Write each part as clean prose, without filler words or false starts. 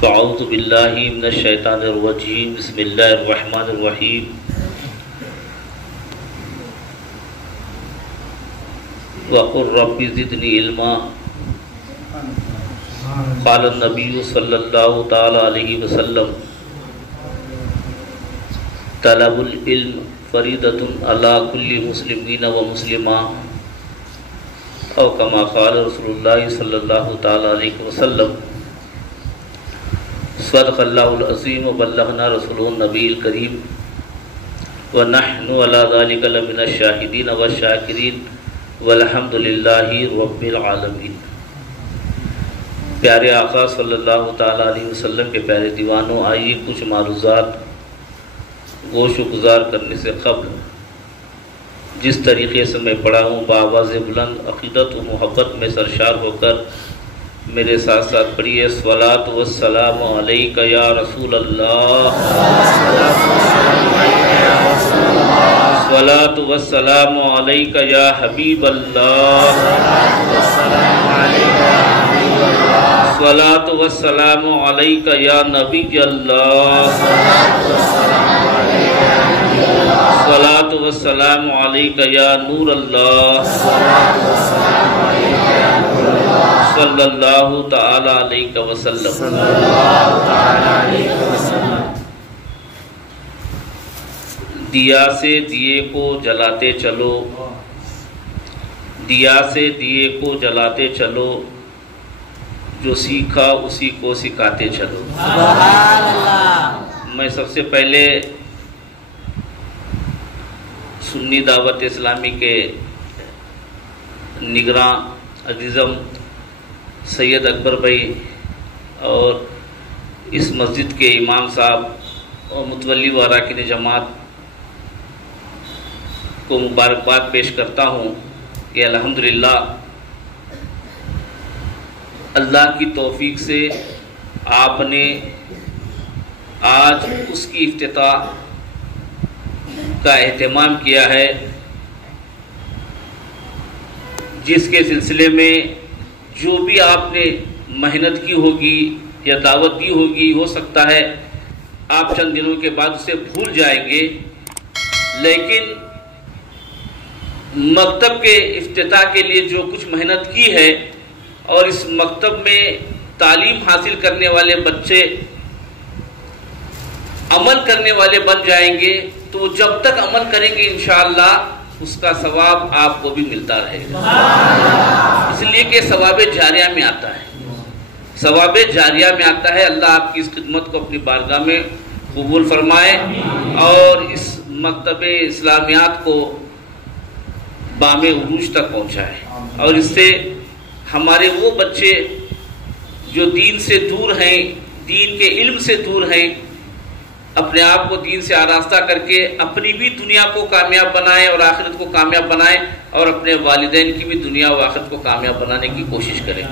فاعوذ باللہ من الشیطان الرجیم بسم اللہ الرحمن الرحیم وقل رب زدنی علما قال النبی صلی اللہ تعالی علیہ وسلم طلب العلم فریضۃ علی کل مسلمین و مسلمات او کما قال رسول اللہ صلی اللہ تعالی علیہ وسلم صدق اللہ العظیم و بلغنا رسول النبی الکریم ونحن علی ذلک لمن الشاہدین والشاکرین والحمد للہ رب العالمین۔ پیارے آقا صلی اللہ تعالی علیہ وسلم کے پیارے دیوانوں، آئیے کچھ معروضات گوش و گزار کرنے سے قبل جس طریقے سے میں پڑھا ہوں بآواز بلند عقیدت و محبت میں سرشار ہو کر میرے ساتھ ساتھ پڑھیے۔ الصلاۃ والسلام علیک یا رسول اللہ، الصلاۃ والسلام علیک یا حبیب اللہ، الصلاۃ والسلام علیک یا نبی اللہ، الصلاۃ والسلام علیک یا نور اللہ، صلی اللہ تعالی علیہ وسلم۔ دیا سے دیے کو جلاتے چلو، دیا سے دیے کو جلاتے چلو، جو سیکھا اسی کو سکھاتے چلو۔ میں سب سے پہلے سنی دعوت اسلامی کے نگراں عزیزم سید اکبر بھائی اور اس مسجد کے امام صاحب اور متولی و اراکین جماعت کو مبارکباد پیش کرتا ہوں کہ الحمدللہ اللہ کی توفیق سے آپ نے آج اس کی افتتاح کا اہتمام کیا ہے جس کے سلسلے میں جو بھی آپ نے محنت کی ہوگی یا دعوت دی ہوگی، ہو سکتا ہے آپ چند دنوں کے بعد اسے بھول جائیں گے، لیکن مکتب کے افتتاح کے لیے جو کچھ محنت کی ہے اور اس مکتب میں تعلیم حاصل کرنے والے بچے عمل کرنے والے بن جائیں گے تو جب تک عمل کریں گے انشاءاللہ اس کا ثواب آپ کو بھی ملتا رہے گا، اس لیے کہ ثواب جاریہ میں آتا ہے، ثواب جاریہ میں آتا ہے۔ اللہ آپ کی اس خدمت کو اپنی بارگاہ میں قبول فرمائے اور اس مکتب اسلامیات کو بام عروج تک پہنچائے، اور اس سے ہمارے وہ بچے جو دین سے دور ہیں، دین کے علم سے دور ہیں، اپنے آپ کو دین سے آراستہ کر کے اپنی بھی دنیا کو کامیاب بنائیں اور آخرت کو کامیاب بنائیں، اور اپنے والدین کی بھی دنیا و آخرت کو کامیاب بنانے کی کوشش کریں۔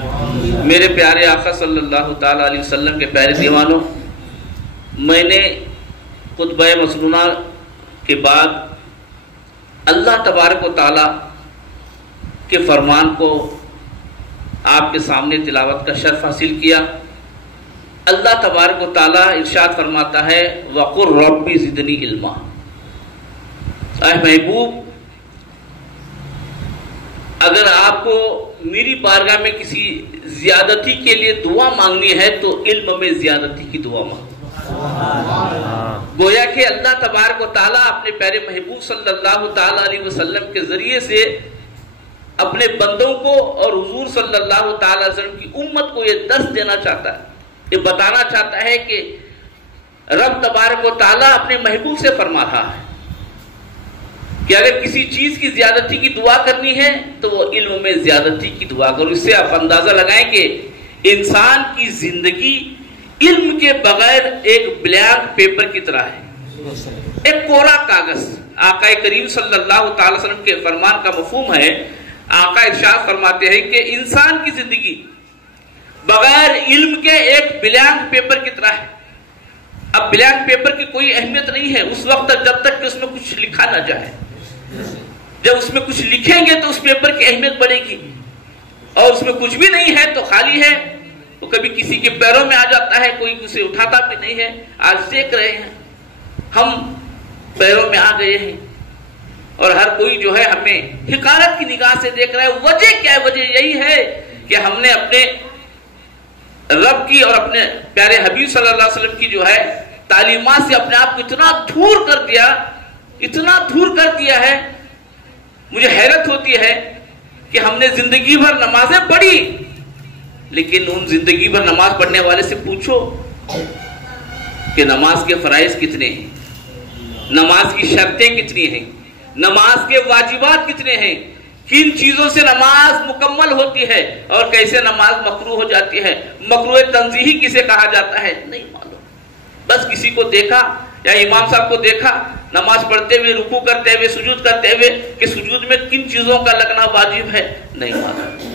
میرے پیارے آقا صلی اللہ تعالی علیہ وسلم کے پیارے دیوانوں، میں نے خطبہ مسنونہ کے بعد اللہ تبارک و تعالی کے فرمان کو آپ کے سامنے تلاوت کا شرف حاصل کیا۔ اللہ تبارک و تعالی ارشاد فرماتا ہے وَقُلْ رَبِّ زِدْنِی عِلْمًا، اے محبوب اگر آپ کو میری بارگاہ میں کسی زیادتی کے لیے دعا مانگنی ہے تو علم میں زیادتی کی دعا مانگو۔ گویا کہ اللہ تبارک و تعالی اپنے پیارے محبوب صلی اللہ تعالی علیہ وسلم کے ذریعے سے اپنے بندوں کو اور حضور صلی اللہ تعالی علیہ وسلم کی امت کو یہ درس دینا چاہتا ہے، یہ بتانا چاہتا ہے کہ رب تبارک و تعالیٰ اپنے محبوب سے فرما رہا ہے کہ اگر کسی چیز کی زیادتی کی دعا کرنی ہے تو وہ علم میں زیادتی کی دعا کرو۔ اس سے آپ اندازہ لگائیں کہ انسان کی زندگی علم کے بغیر ایک بلینک پیپر کی طرح ہے، ایک کوڑا کاغذ۔ آقا کریم صلی اللہ تعالی وسلم کے فرمان کا مفہوم ہے، آقا ارشاد فرماتے ہیں کہ انسان کی زندگی بغیر علم کے ایک بلینک پیپر کی طرح ہے۔ اب بلینک پیپر کی کوئی اہمیت نہیں ہے اس وقت تک جب تک کہ اس میں کچھ لکھا نہ جائے، جب اس میں کچھ لکھیں گے تو اس پیپر کی اہمیت بڑھے گی، اور اس میں کچھ بھی نہیں ہے تو خالی ہے وہ کبھی کسی کے پیروں میں آ جاتا ہے، کوئی اسے اٹھاتا بھی نہیں ہے. آج دیکھ رہے ہیں ہم پیروں میں آ گئے ہیں اور ہر کوئی جو ہے ہمیں حقارت کی نگاہ سے دیکھ رہا ہے. وجہ کیا ہے؟ وجہ یہی ہے کہ ہم نے اپنے رب کی اور اپنے پیارے حبیب صلی اللہ علیہ وسلم کی جو ہے تعلیمات سے اپنے آپ کو اتنا دور کر دیا، اتنا دور کر دیا ہے. مجھے حیرت ہوتی ہے کہ ہم نے زندگی بھر نمازیں پڑھی، لیکن ان زندگی بھر نماز پڑھنے والے سے پوچھو کہ نماز کے فرائض کتنے ہیں، نماز کی شرطیں کتنی ہیں، نماز کے واجبات کتنے ہیں، کن چیزوں سے نماز مکمل ہوتی ہے اور کیسے نماز مکروہ ہو جاتی ہے، مکروہ تنزیہی کسے کہا جاتا ہے، نہیں معلوم. بس کسی کو دیکھا یا امام صاحب کو دیکھا نماز پڑھتے ہوئے، رکوع کرتے ہوئے، سجود کرتے ہوئے، کہ سجود میں کن چیزوں کا لگنا واجب ہے، نہیں معلوم.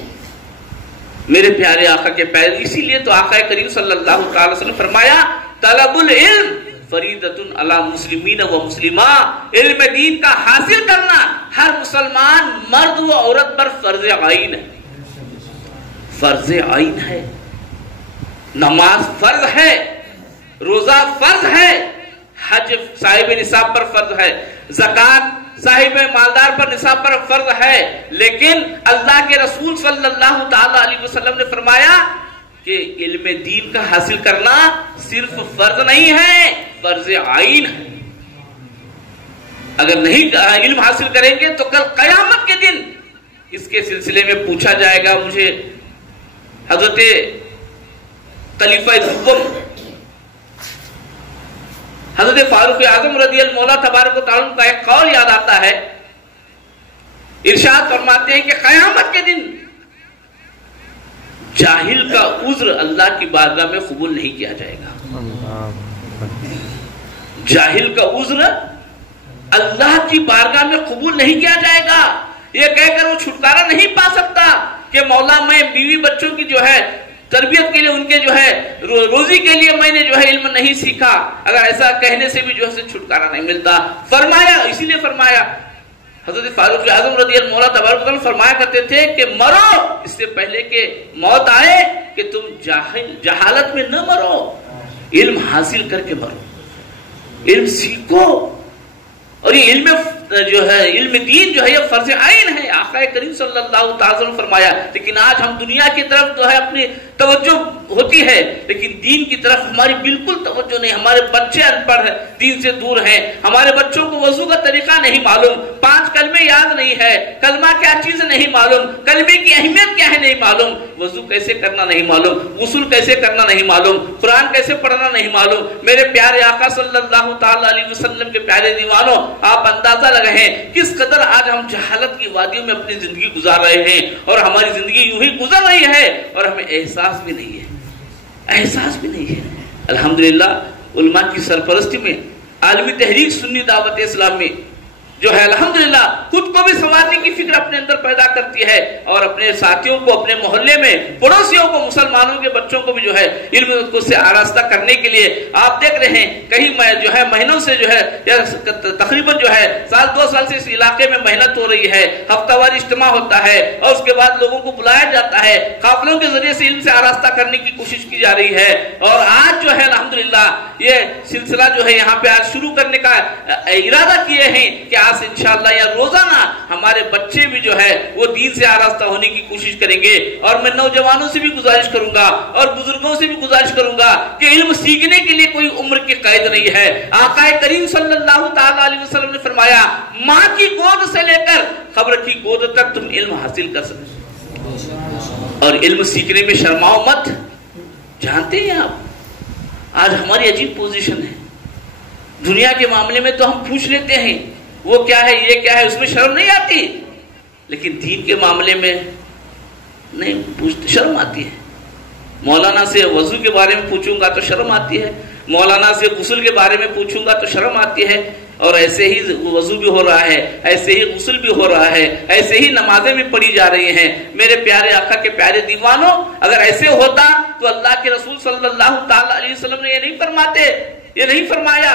میرے پیارے آقا کے پیارے، اسی لیے تو آقا کریم صلی اللہ تعالی وسلم فرمایا طلب العلم فریضۃ علی مسلمین و مسلمات، علم دین کا حاصل کرنا ہر مسلمان مرد و عورت پر فرض عین ہے. فرض عین ہے. نماز فرض ہے، روزہ فرض ہے، حج صاحب نصاب پر فرض ہے، زکات صاحب مالدار پر نصاب پر فرض ہے. لیکن اللہ کے رسول صلی اللہ تعالی علیہ وسلم نے فرمایا کہ علم دین کا حاصل کرنا صرف فرض نہیں ہے، فرض عین ہے. اگر نہیں علم حاصل کریں گے تو کل قیامت کے دن اس کے سلسلے میں پوچھا جائے گا. مجھے حضرت خلیفہ دوم حضرت فاروق اعظم رضی اللہ مولا تبارک و تعالی کا ایک قول یاد آتا ہے. ارشاد فرماتے ہیں کہ قیامت کے دن جاہل کا عذر اللہ کی بارگاہ میں قبول نہیں کیا جائے گا. جاہل کا عذر اللہ کی بارگاہ میں قبول نہیں کیا جائے گا. یہ کہہ کر وہ چھٹکارا نہیں پا سکتا کہ مولا میں بیوی بچوں کی جو ہے تربیت کے لیے، ان کے جو ہے روزی کے لیے میں نے جو ہے علم نہیں سیکھا. اگر ایسا کہنے سے بھی جو ہے چھٹکارا نہیں ملتا. فرمایا، اسی لیے فرمایا حضرت فاروق اعظم رضی اللہ مولا تبارک و تعالی فرمایا کرتے تھے کہ مرو اس سے پہلے کہ موت آئے، کہ تم جہالت میں نہ مرو، علم حاصل کر کے مرو، علم سیکھو. اور یہ علم جو ہے علم دین جو ہے یہ فرض عین ہے. آقا کریم صلی اللہ تعالی وسلم فرمایا. لیکن آج ہم دنیا کی طرف جو ہے اپنی توجہ ہوتی ہے، لیکن دین کی طرف ہماری بالکل توجہ نہیں. ہمارے بچے ان پڑھ ہیں، دین سے دور ہیں. ہمارے بچوں کو وضو کا طریقہ نہیں معلوم، 5 کلمے یاد نہیں ہے، کلمہ کیا چیز نہیں معلوم، کلمے کی اہمیت کیا ہے نہیں معلوم، وضو کیسے کرنا نہیں معلوم، غسل کیسے کرنا نہیں معلوم، قرآن کیسے پڑھنا نہیں معلوم. میرے پیارے آقا صلی اللہ تعالی علیہ وسلم کے پیارے دیوانوں، آپ اندازہ لگائیں کس قدر آج ہم جہالت کی وادیوں میں اپنی زندگی گزار رہے ہیں، اور ہماری زندگی یوں ہی گزر رہی ہے اور ہمیں احساس بھی نہیں ہے، احساس بھی نہیں ہے. الحمدللہ علماء کی سرپرستی میں عالمی تحریک سنی دعوت اسلام میں جو ہے الحمدللہ خود کو بھی سنوارنے کی فکر اپنے اندر پیدا کرتی ہے، اور اپنے ساتھیوں کو، اپنے محلے میں پڑوسیوں کو، مسلمانوں کے بچوں کو بھی جو ہے علم کو سے آراستہ کرنے کے لیے آپ دیکھ رہے ہیں کہیں جو ہے مہینوں سے جو ہے یا تقریباً جو ہے 2 سال سے اس علاقے میں محنت ہو رہی ہے. ہفتہ وار اجتماع ہوتا ہے اور اس کے بعد لوگوں کو بلایا جاتا ہے، قافلوں کے ذریعے سے علم سے آراستہ کرنے کی کوشش کی جا رہی ہے. اور آج جو ہے الحمدللہ یہ سلسلہ جو ہے یہاں پہ آج شروع کرنے کا ارادہ کیے ہیں کہ آج سے انشاءاللہ یا روزانہ ہمارے بچے بھی جو ہے وہ دین سے آراستہ ہونے کی کوشش کریں گے. اور میں نوجوانوں سے بھی گزارش کروں گا اور بزرگوں سے بھی گزارش کروں گا کہ علم سیکھنے کے لیے کوئی عمر کی قید نہیں ہے. آقا کریم صلی اللہ تعالی علیہ وسلم نے فرمایا ماں کی گود سے لے کر قبر کی گود تک تم علم حاصل کر سکتے، اور علم سیکھنے میں شرماؤ مت. جانتے ہیں آپ آج ہماری عجیب پوزیشن ہے، دنیا کے معاملے میں تو ہم پوچھ لیتے ہیں وہ کیا ہے یہ کیا ہے، اس میں شرم نہیں آتی، لیکن دین کے معاملے میں نہیں پوچھتے، شرم آتی ہے. مولانا سے وضو کے بارے میں پوچھوں گا تو شرم آتی ہے، مولانا سے غسل کے بارے میں پوچھوں گا تو شرم آتی ہے. اور ایسے ہی وضو بھی ہو رہا ہے، ایسے ہی غسل بھی ہو رہا ہے، ایسے ہی نمازیں بھی پڑھی جا رہی ہیں. میرے پیارے آقا کے پیارے دیوانوں، اگر ایسے ہوتا تو اللہ کے رسول صلی اللہ تعالی علیہ وسلم نے یہ نہیں فرماتے، یہ نہیں فرمایا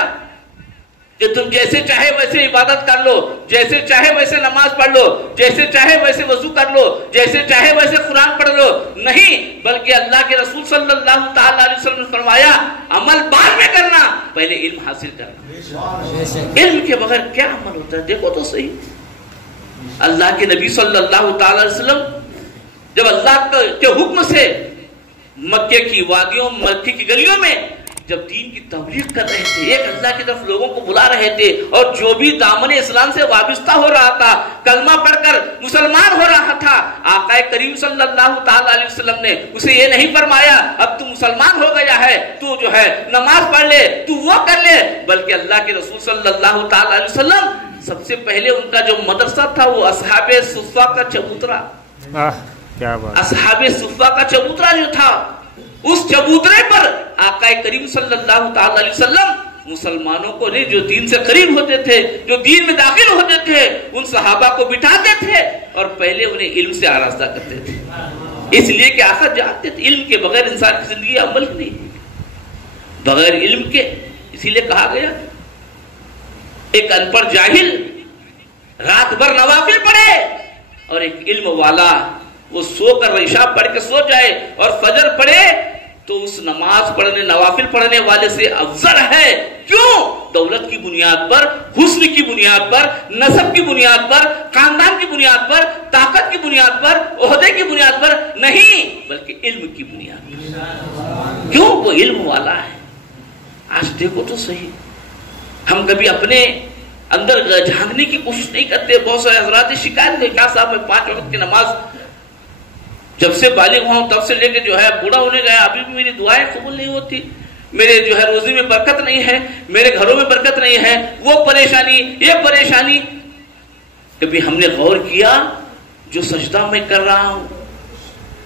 کہ تم جیسے چاہے ویسے عبادت کر لو، جیسے چاہے ویسے نماز پڑھ لو، جیسے چاہے ویسے وضو کر لو، جیسے چاہے ویسے قرآن پڑھ لو. نہیں، بلکہ اللہ کے رسول صلی اللہ تعالی علیہ وسلم نے فرمایا عمل بعد میں کرنا، پہلے علم حاصل کرنا. علم کے بغیر کیا عمل ہوتا ہے؟ دیکھو تو صحیح، اللہ کے نبی صلی اللہ تعالی علیہ وسلم جب اللہ کے حکم سے مکے کی وادیوں، مکے کی گلیوں میں جب دین کی تبلیغ کر رہے تھے، ایک اللہ کی طرف لوگوں کو بلا رہے تھے، اور جو بھی دامن اسلام سے وابستہ ہو رہا تھا، کلمہ پڑھ کر مسلمان ہو رہا تھا، آقا کریم صلی اللہ تعالی علیہ وسلم نے اسے یہ نہیں فرمایا اب تو مسلمان ہو گیا ہے تو جو ہے نماز پڑھ لے، تو وہ کر لے، بلکہ اللہ کے رسول صلی اللہ تعالی علیہ وسلم سب سے پہلے ان کا جو مدرسہ تھا وہ اصحاب صفہ کا چبوترا، اصحاب صفہ کا چبوترا جو تھا، اس چبوترے پر آقا کریم صلی اللہ تعالی علیہ وسلم مسلمانوں کو نہیں، جو دین سے قریب ہوتے تھے، جو دین میں داخل ہوتے تھے، ان صحابہ کو بٹھاتے تھے اور پہلے انہیں علم سے آراستہ کرتے تھے، اس لیے کہ آخر جانتے تھے علم کے بغیر انسان کی زندگی عمل نہیں، بغیر علم کے. اسی لیے کہا گیا ایک ان پڑھ جاہل رات بھر نوافل پڑھے اور ایک علم والا وہ سو کر عشاء پڑھ کے سو جائے اور فجر پڑھے تو اس نماز پڑھنے، نوافل پڑھنے والے سے افضل ہے. کیوں؟ دولت کی بنیاد پر، حسن کی بنیاد پر، نسب کی بنیاد پر، خاندان کی بنیاد پر، طاقت کی بنیاد پر، عہدے کی بنیاد پر نہیں، بلکہ علم کی بنیاد پر. کیوں؟ وہ علم والا ہے. آج دیکھو تو صحیح، ہم کبھی اپنے اندر جھانکنے کی کوشش نہیں کرتے. بہت سارے حضرات شکایت ہے کیا صاحب میں 5 وقت کی نماز جب سے بالغ ہوا ہوں تب سے لے کے جو ہے بوڑھا ہونے گیا ابھی بھی میری دعائیں قبول نہیں ہوتی، میرے جو ہے روزی میں برکت نہیں ہے، میرے گھروں میں برکت نہیں ہے، وہ پریشانی، یہ پریشانی. کبھی ہم نے غور کیا جو سجدہ میں کر رہا ہوں،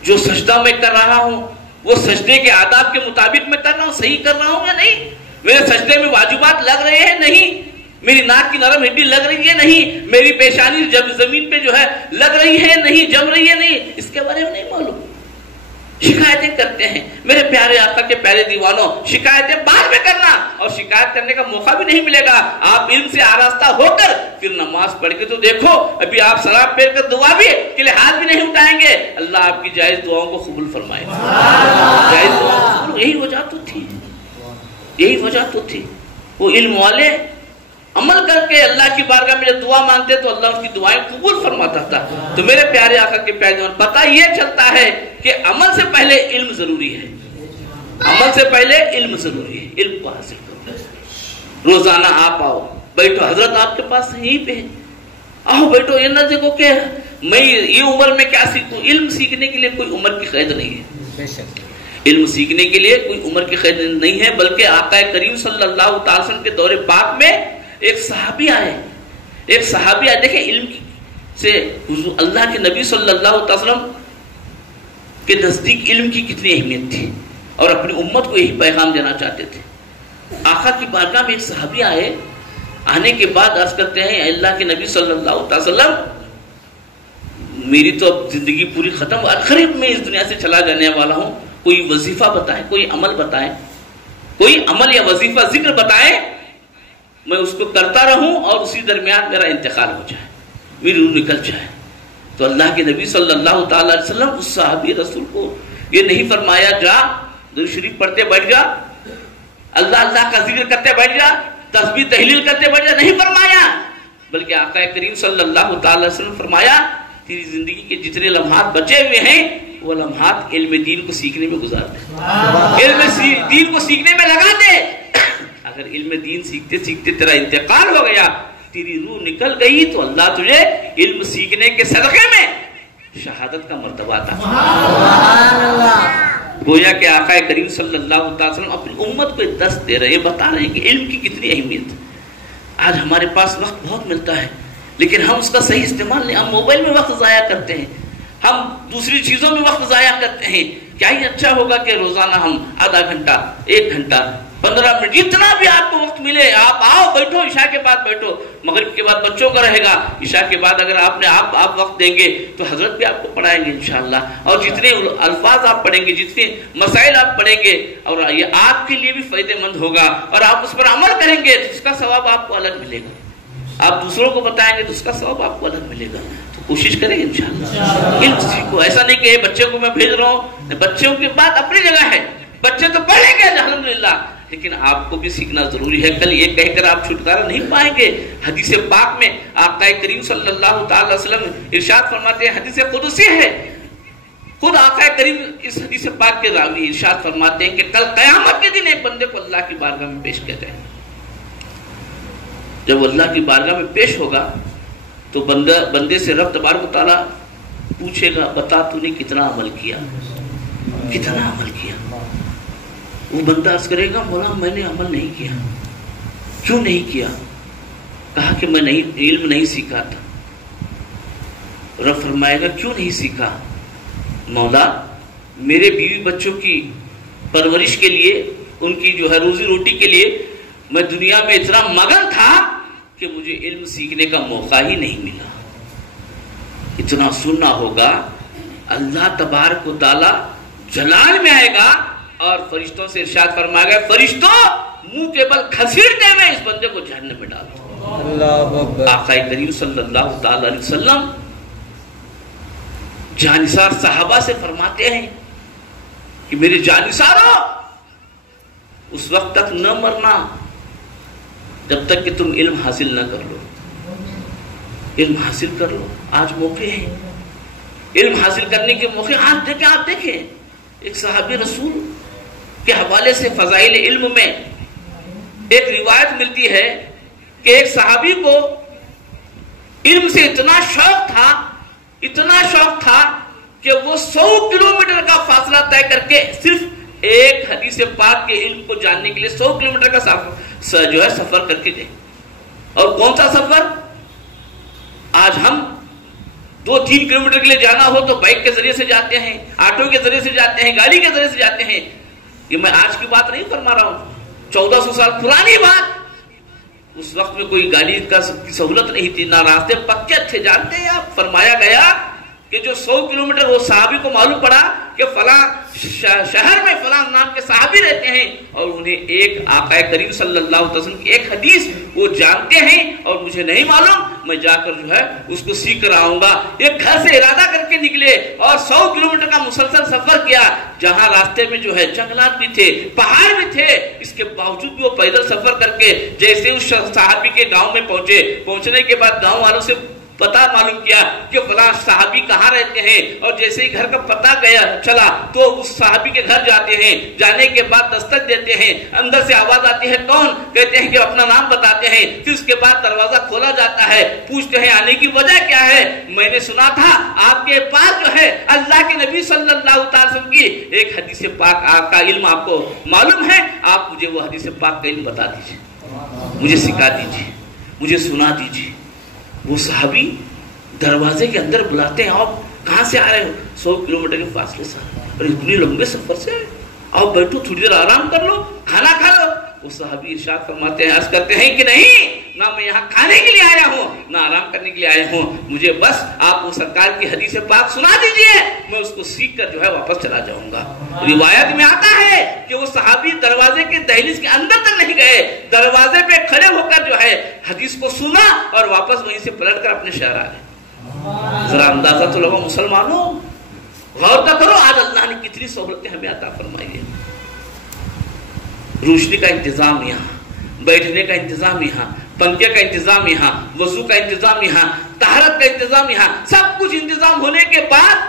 جو سجدہ میں کر رہا ہوں وہ سجدے کے آداب کے مطابق میں کر رہا ہوں، صحیح کر رہا ہوں یا نہیں؟ میرے سجدے میں واجبات لگ رہے ہیں نہیں؟ میری ناک کی نرم ہڈی لگ رہی ہے نہیں؟ میری پیشانی جب زمین پہ جو ہے لگ رہی ہے نہیں؟ جم رہی ہے نہیں؟ اس کے بارے میں نہیں معلوم. شکایتیں کرتے ہیں. میرے پیارے آقا کے پیارے دیوانوں، شکایتیں بعد میں کرنا، اور شکایت کرنے کا موقع بھی نہیں ملے گا. آپ علم سے آراستہ ہو کر پھر نماز پڑھ کے تو دیکھو، ابھی آپ سلام پھیر کر دعا بھی کے لیے ہاتھ بھی نہیں اٹھائیں گے. اللہ آپ کی جائز دعاؤں کو قبول فرمائے. جائز دعاؤں، یہی وجہ تو تھی، یہی وجہ تو تھی. وہ علم والے عمل کر کے اللہ کی بارگاہ میں جب دعا مانگتے تو اللہ اس کی دعائیں قبول فرماتا تھا. تو میرے پیارے آقا کے پیارے دیوان، پتہ یہ چلتا ہے کہ عمل سے پہلے علم ضروری ہے، عمل سے پہلے علم ضروری ہے. علم کو حاصل کرو، روزانہ آپ آؤ، بیٹھو، حضرت آپ کے پاس یہیں پہ آؤ بیٹھو. یہ نہ دیکھو کہ میں یہ عمر میں کیا سیکھوں. علم سیکھنے کے لیے کوئی عمر کی قید نہیں ہے، علم سیکھنے کے لیے کوئی عمر کی قید نہیں ہے، بلکہ آقا کریم صلی اللہ تعالی وسلم کے دور پاک میں ایک صحابی آئے، ایک صحابی آئے. دیکھیں علم سے اللہ کے نبی صلی اللہ علیہ وسلم کے نزدیک علم کی کتنی اہمیت تھی اور اپنی امت کو یہی پیغام دینا چاہتے تھے. آقا کی بارگاہ میں ایک صحابی آئے، آنے کے بعد عرض کرتے ہیں اللہ کے نبی صلی اللہ علیہ وسلم میری تو اب زندگی پوری ختم، قریب میں اس دنیا سے چلا جانے والا ہوں، کوئی وظیفہ بتائیں، کوئی عمل بتائیں، کوئی عمل یا وظیفہ ذکر بتائیں میں اس کو کرتا رہوں اور اسی درمیان میرا انتقال ہو جائے، میری روح نکل جائے. تو اللہ کے نبی صلی اللہ تعالی علیہ وسلم اس صحابی رسول کو یہ نہیں فرمایا جا درود شریف پڑھتے بیٹھ جا، اللہ اللہ کا ذکر کرتے بیٹھ جا، تسبیح تحلیل کرتے بیٹھ جا، نہیں فرمایا. بلکہ آقا کریم صلی اللہ تعالی علیہ وسلم فرمایا تیری زندگی کے جتنے لمحات بچے ہوئے ہیں وہ لمحات علم دین کو سیکھنے میں گزار دے، علم دین کو سیکھنے میں لگا دے. اگر علم دین سیکھتے سیکھتے تیرا انتقال ہو گیا، تیری روح نکل گئی، تو اللہ تجھے علم سیکھنے کے صدقے میں شہادت کا مرتبہ عطا فرمائے. گویا کہ آقا کریم صلی اللہ علیہ وسلم اپنی امت کو درس دے رہے، بتا رہے ہیں کہ علم کی کتنی اہمیت. آج ہمارے پاس وقت بہت ملتا ہے لیکن ہم اس کا صحیح استعمال نہیں، ہم موبائل میں وقت ضائع کرتے ہیں، ہم دوسری چیزوں میں وقت ضائع کرتے ہیں. کیا ہی اچھا ہوگا کہ روزانہ ہم آدھا گھنٹہ، 1 گھنٹہ 15 منٹ جتنا بھی آپ کو وقت ملے آپ آؤ بیٹھو، عشاء کے بعد بیٹھو، مغرب کے بعد بچوں کا رہے گا، عشاء کے بعد اگر آپ وقت دیں گے تو حضرت بھی آپ کو پڑھائیں گے انشاءاللہ، اور جتنے الفاظ آپ پڑھیں گے، جتنے مسائل آپ پڑھیں گے، اور یہ آپ کے لیے بھی فائدہ مند ہوگا، اور آپ اس پر عمل کریں گے تو اس کا ثواب آپ کو الگ ملے گا، آپ دوسروں کو بتائیں گے تو اس کا ثواب آپ کو الگ ملے گا۔ تو کوشش کریں گے انشاءاللہ علم سیکھو۔ ایسا نہیں کہ بچوں کو میں بھیج رہا ہوں، بچوں کی بات اپنی جگہ ہے، بچے تو پڑھیں گے الحمدللہ، لیکن آپ کو بھی سیکھنا ضروری ہے۔ کل یہ کہہ کر آپ چھٹکارا نہیں پائیں گے۔ حدیث پاک میں آقا کریم صلی اللہ تعالی علیہ وسلم ارشاد فرماتے ہیں، حدیث قدسی ہے، خود آقا کریم اس حدیث پاک کے راوی ارشاد فرماتے ہیں کہ کل قیامت کے دن ایک بندے کو اللہ کی بارگاہ میں پیش کیا جائے، جب اللہ کی بارگاہ میں پیش ہوگا تو بندے سے رب تبارک و تعالیٰ پوچھے گا، بتا تو نے کتنا عمل کیا، کتنا عمل کیا؟ وہ بندہ عرض کرے گا، مولا میں نے عمل نہیں کیا۔ کیوں نہیں کیا؟ کہا کہ میں علم نہیں سیکھا تھا۔ رب فرمائے گا کیوں نہیں سیکھا؟ مولا میرے بیوی بچوں کی پرورش کے لیے، ان کی جو ہے روزی روٹی کے لیے میں دنیا میں اتنا مگن تھا کہ مجھے علم سیکھنے کا موقع ہی نہیں ملا۔ اتنا سننا ہوگا، اللہ تبارک و تعالی جلال میں آئے گا اور فرشتوں سے ارشاد فرمائے گا، فرشتوں منہ کے بل گھسیٹتے میں اس بندے کو جہنم میں ڈالو۔ اللہ اکبر۔ آقا کریم صلی اللہ تعالی علیہ وسلم جانثار صحابہ سے فرماتے ہیں کہ میرے جانثاروں، اس وقت تک نہ مرنا جب تک کہ تم علم حاصل نہ کر لو۔ علم حاصل کر لو، آج موقع ہے علم حاصل کرنے کے موقع۔ آپ دیکھیں ایک صحابی رسول کے حوالے سے فضائل علم میں ایک روایت ملتی ہے کہ ایک صحابی کو علم سے اتنا شوق تھا کہ وہ 100 کلومیٹر کا فاصلہ طے کر کے صرف ایک حدیث پاک کے علم کو جاننے کے لیے 100 کلومیٹر کا سفر کر کے گئے۔ اور کون سا سفر؟ آج ہم 2-3 کلومیٹر کے لیے جانا ہو تو بائک کے ذریعے سے جاتے ہیں، آٹو کے ذریعے سے جاتے ہیں، گاڑی کے ذریعے سے جاتے ہیں۔ یہ میں آج کی بات نہیں فرما رہا ہوں، 1400 سال پرانی بات۔ اس وقت میں کوئی گاڑی کا سہولت نہیں تھی، نہ راستے پکے تھے۔ جانتے ہیں آپ، فرمایا گیا کہ جو 100 کلومیٹر وہ صحابی کو معلوم پڑا کہ فلاں شہر میں فلاں نام کے صحابی رہتے ہیں، اور انہیں ایک آقا کریم صلی اللہ علیہ وسلم کی ایک حدیث وہ جانتے ہیں اور مجھے نہیں معلوم، میں جا کر جو ہے اس کو سیکھ کر آؤں گا۔ ایک گھر سے ارادہ کر کے نکلے اور 100 کلومیٹر کا مسلسل سفر کیا، جہاں راستے میں جو ہے جنگلات بھی تھے، پہاڑ بھی تھے، اس کے باوجود بھی وہ پیدل سفر کر کے جیسے اس صحابی کے گاؤں میں پہنچنے کے بعد گاؤں والوں سے پتہ معلوم کیا کہ فلاں صحابی کہاں رہتے ہیں، اور جیسے ہی گھر کا پتہ چلا تو اس صحابی کے گھر جاتے ہیں۔ جانے کے بعد دستک دیتے ہیں، اندر سے آواز آتی ہے، کون؟ کہتے ہیں کہ اپنا نام بتاتے ہیں۔ پھر اس کے بعد دروازہ کھولا جاتا ہے، پوچھتے ہیں آنے کی وجہ کیا ہے؟ میں نے سنا تھا آپ کے پاس جو ہے اللہ کے نبی صلی اللہ علیہ وسلم کی ایک حدیث پاک کا علم آپ کو معلوم ہے، آپ مجھے وہ حدیث پاک کا علم بتا دیجیے، مجھے سکھا دیجیے، مجھے سنا دیجیے۔ وہ صحابی دروازے کے اندر بلاتے ہیں، آپ کہاں سے آ رہے ہو؟ 100 کلومیٹر کے فاصلے سے، اور اتنے لمبے سفر سے آئے، آپ بیٹھو تھوڑی دیر آرام کر لو، کھانا کھا لو۔ وہ صحابی ارشاد فرماتے ہیں، عرض کرتے ہیں کہ نہیں، نہ میں یہاں کھانے کے لیے آیا ہوں نہ آرام کرنے کے لیے آیا ہوں، مجھے بس آپ وہ سرکار کی حدیث پاک سنا دیجئے، میں اس کو سیکھ کر جو ہے واپس چلا جاؤں گا۔ روایت میں آتا ہے کہ وہ صحابی دروازے کے دہلیز کے اندر تک نہیں گئے، دروازے پہ کھڑے ہو کر جو ہے حدیث کو سنا اور واپس وہیں سے پلٹ کر اپنے شہر آ گئے۔ ذرا اندازہ تو لگو مسلمانوں، غور تو کرو، آج اللہ نے کتنی سہولتیں ہمیں عطا فرمائی ہے۔ روشنی کا انتظام یہاں، بیٹھنے کا انتظام یہاں، پنکھے کا انتظام یہاں، وضو کا انتظام یہاں، طہارت کا انتظام یہاں، سب کچھ انتظام ہونے کے بعد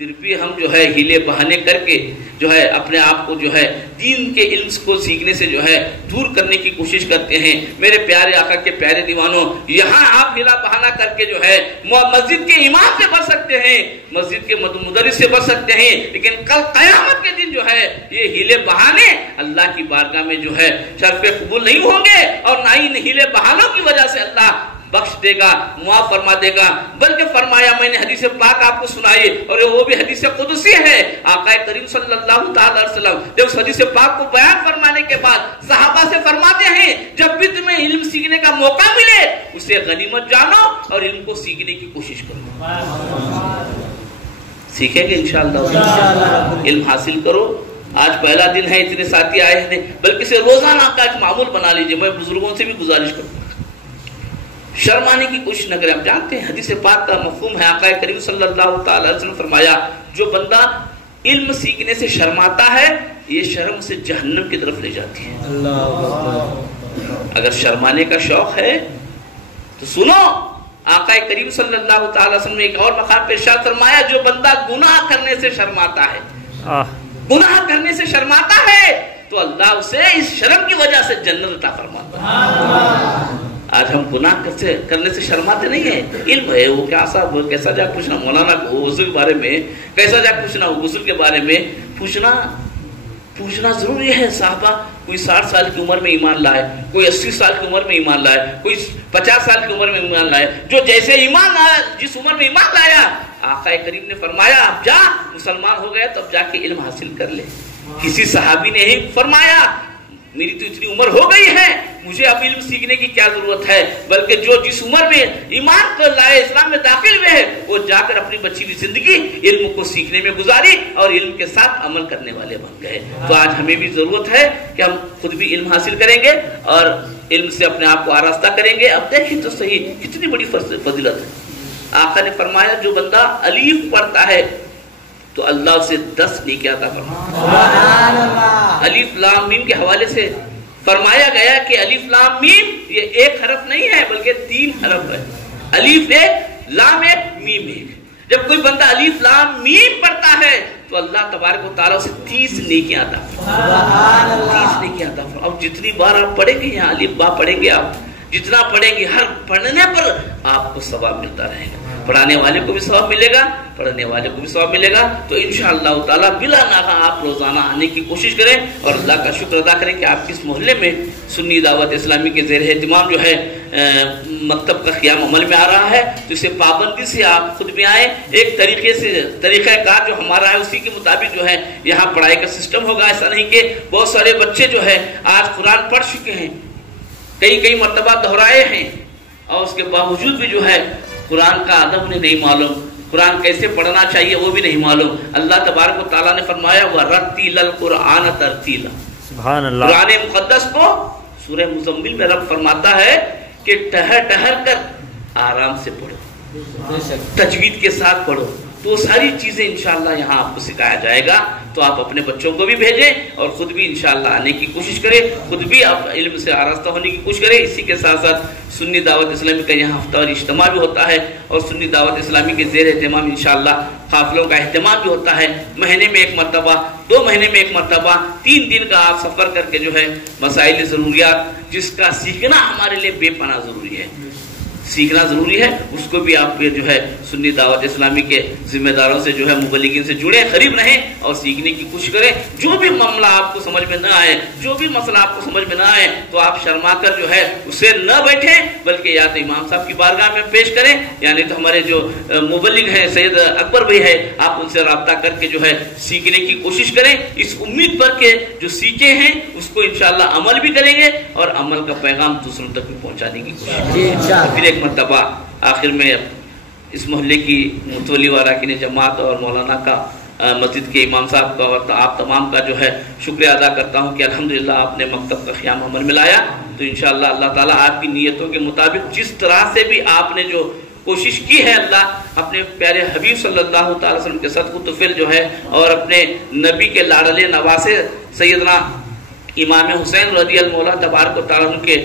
پھر بھی ہم جو ہے ہیلے بہانے کر کے جو ہے اپنے آپ کو جو ہے دین کے علم کو سیکھنے سے جو ہے دور کرنے کی کوشش کرتے ہیں۔ میرے پیارے آقا کے پیارے دیوانوں، یہاں آپ ہیلا بہانا کر کے جو ہے مسجد کے امام سے بچ سکتے ہیں، مسجد کے مدرس سے بچ سکتے ہیں، لیکن کل قیامت کے دن جو ہے یہ ہیلے بہانے اللہ کی بارگاہ میں جو ہے شرف قبول نہیں ہوں گے، اور نہ ہی ہیلے بہانوں کی وجہ سے اللہ بخش دے گا، معاف فرما دے گا۔ بلکہ فرمایا میں نے حدیث پاک آپ کو سنائی اور وہ بھی حدیث قدسی ہے۔ آقا کریم صلی اللہ تعالی علیہ وسلم جب اس حدیث پاک کو بیان فرمانے کے بعد صحابہ سے فرماتے ہیں جب بھی تمہیں علم سیکھنے کا موقع ملے اسے غنیمت جانو اور علم کو سیکھنے کی کوشش کرو۔ سیکھیں گے انشاءاللہ، علم حاصل کرو۔ آج پہلا دن ہے، اتنے ساتھی آئے ہیں، بلکہ اسے روزانہ کا ایک معمول بنا لیجئے۔ میں بزرگوں سے بھی گزارش کروں شرمانے کی کوشش نہ کریں۔ آپ جانتے ہیں حدیث پاک کا مفہوم ہے، آقا کریم صلی اللہ تعالی علیہ وسلم فرمایا جو بندہ علم سیکھنے سے شرماتا ہے یہ شرم سے جہنم کی طرف لے جاتی ہے۔ اگر شرمانے کا شوق ہے تو سنو، آقا کریم صلی اللہ تعالی وسلم نے ایک اور مقام پہ ارشاد فرمایا جو بندہ گناہ کرنے سے شرماتا ہے، گناہ کرنے سے شرماتا ہے تو اللہ اسے اس شرم کی وجہ سے جنت عطا فرماتا ہے۔ آج ہم گناہ کرنے سے شرماتے نہیں ہیں، علم ہے وہ کیا صاحب کیسا جا پوچھنا مولانا کو غسل کے بارے میں، کیسا جا پوچھنا غسل کے بارے میں، پوچھنا ضروری ہے۔ صحابہ کوئی 60 سال کی عمر میں ایمان لائے، کوئی 80 سال کی عمر میں ایمان لائے، کوئی 50 سال کی عمر میں ایمان لائے۔ جو جیسے ایمان لایا، جس عمر میں ایمان لایا، آقا کریم نے فرمایا اب جا مسلمان ہو گیا تو اب جا کے علم حاصل کر لے۔ کسی صحابی نے ہی فرمایا میری تو اتنی عمر ہو گئی ہے مجھے اب علم سیکھنے کی کیا ضرورت ہے، بلکہ جو جس عمر میں ایمان کو لائے اسلام میں داخل ہوئے ہیں وہ جا کر اپنی بچی ہوئی زندگی علم کو سیکھنے میں گزاری اور علم کے ساتھ عمل کرنے والے بن گئے۔ تو آج ہمیں بھی ضرورت ہے کہ ہم خود بھی علم حاصل کریں گے اور علم سے اپنے آپ کو آراستہ کریں گے۔ اب دیکھیں تو صحیح کتنی بڑی فضیلت ہے۔ آقا نے فرمایا جو بندہ الف پڑھتا ہے تو اللہ اسے 10 نیکیاں عطا فرماتا ہے۔ الف لام میم کے حوالے سے فرمایا گیا کہ الف لام میم یہ ایک حرف نہیں ہے بلکہ 3 حرف ہے۔ الف ایک، لام ایک، میم ایک۔ جب کوئی بندہ الف لام میم پڑھتا ہے تو اللہ تبارک و تعالیٰ اسے 30 نیکیاں عطا فرماتا ہے۔ 30 نیکیاں عطا فرماتا ہے۔ اب جتنی بار آپ پڑھیں گے یہاں الف با پڑھیں گے، آپ جتنا پڑھیں گے ہر پڑھنے پر آپ کو ثواب ملتا رہے گا، پڑھانے والے کو بھی ثواب ملے گا، پڑھنے والے کو بھی ثواب ملے گا۔ تو انشاءاللہ تعالیٰ بلا ناغہ آپ روزانہ آنے کی کوشش کریں اور اللہ کا شکر ادا کریں کہ آپ کے اس محلے میں سنی دعوت اسلامی کے زیر اہتمام جو ہے مکتب کا قیام عمل میں آ رہا ہے، تو اسے پابندی سے آپ خود بھی آئیں۔ ایک طریقہ کار جو ہمارا ہے اسی کے مطابق جو ہے یہاں پڑھائی کا سسٹم ہوگا۔ ایسا نہیں کہ بہت سارے بچے جو ہے آج قرآن پڑھ چکے ہیں، کئی مرتبہ دہرائے ہیں اور اس کے باوجود بھی جو ہے قرآن کا ادب انہیں نہیں معلوم، قرآن کیسے پڑھنا چاہیے وہ بھی نہیں معلوم۔ اللہ تبارک و تعالیٰ نے فرمایا وَرَتِّلِ الْقُرْآنَ تَرْتِيلًا، سبحان اللہ۔ قرآن مقدس کو سورہ مزمل میں رب فرماتا ہے کہ ٹہر کر آرام سے پڑھو، تجوید کے ساتھ پڑھو۔ تو ساری چیزیں انشاءاللہ یہاں آپ کو سکھایا جائے گا، تو آپ اپنے بچوں کو بھی بھیجیں اور خود بھی انشاءاللہ آنے کی کوشش کریں، خود بھی آپ علم سے آراستہ ہونے کی کوشش کریں۔ اسی کے ساتھ ساتھ سنی دعوت اسلامی کا یہاں ہفتہ واری اجتماع بھی ہوتا ہے اور سنی دعوت اسلامی کے زیر اہتمام انشاءاللہ قافلوں کا اہتمام بھی ہوتا ہے۔ مہینے میں ایک مرتبہ، 2 مہینے میں ایک مرتبہ، 3 دن کا آپ سفر کر کے جو ہے مسائل ضروریات جس کا سیکھنا ہمارے لیے بے پناہ ضروری ہے، سیکھنا ضروری ہے، اس کو بھی آپ جو ہے سنی دعوت اسلامی کے ذمہ داروں سے جو ہے مبلغین سے جڑیں، قریب رہیں اور سیکھنے کی کوشش کریں۔ جو بھی معاملہ آپ کو سمجھ میں نہ آئے، جو بھی مسئلہ آپ کو سمجھ میں نہ آئے تو آپ شرما کر جو ہے اسے نہ بیٹھیں بلکہ یا تو امام صاحب کی بارگاہ میں پیش کریں، یعنی تو ہمارے جو مبلغ ہیں سید اکبر بھائی ہے آپ ان سے رابطہ کر کے جو ہے سیکھنے کی کوشش کریں، اس امید پر کہ جو سیکھے ہیں اس کو انشاءاللہ عمل بھی کریں گے اور عمل کا پیغام دوسروں تک بھی پہنچانے کی کوشش کریں۔ پھر ایک مرتبہ آخر میں اس محلے کی متولی واراکین جماعت اور مولانا کا مسجد کے امام صاحب کا اور آپ تمام کا جو ہے شکریہ ادا کرتا ہوں کہ الحمدللہ آپ نے مکتب کا قیام عمل میں لایا۔ تو انشاءاللہ اللہ تعالیٰ آپ کی نیتوں کے مطابق جس طرح سے بھی آپ نے جو کوشش کی ہے اللہ اپنے پیارے حبیب صلی اللہ تعالی وسلم کے صدقہ طفیل جو ہے اور اپنے نبی کے لاڈلے نواسے سیدنا امام حسین رضی اللہ مولا تبارک و تعالیٰ کے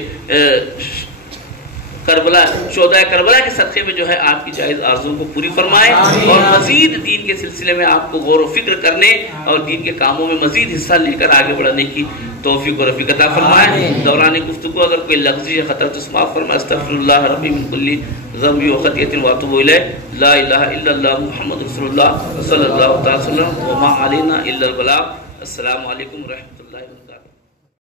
کربلا 14 کربلا کے صدقے میں جو ہے آپ کی جائز آرزوں کو پوری فرمائے اور مزید دین کے سلسلے میں آپ کو غور و فکر کرنے اور دین کے کاموں میں مزید حصہ لے کر آگے بڑھنے کی توفیق و رفیق عطا فرمائے۔ دوران گفتگو اگر کوئی لفظی خطا تو معاف فرمائے۔ استغفر اللہ ربی من کل ذنب و خطیئۃ واتوب الیہ، لا الہ الا اللہ محمد رسول اللہ صلی اللہ تعالی وسلم وما علینا الا البلاغ۔ السلام علیکم ورحمۃ اللہ وبرکاتہ۔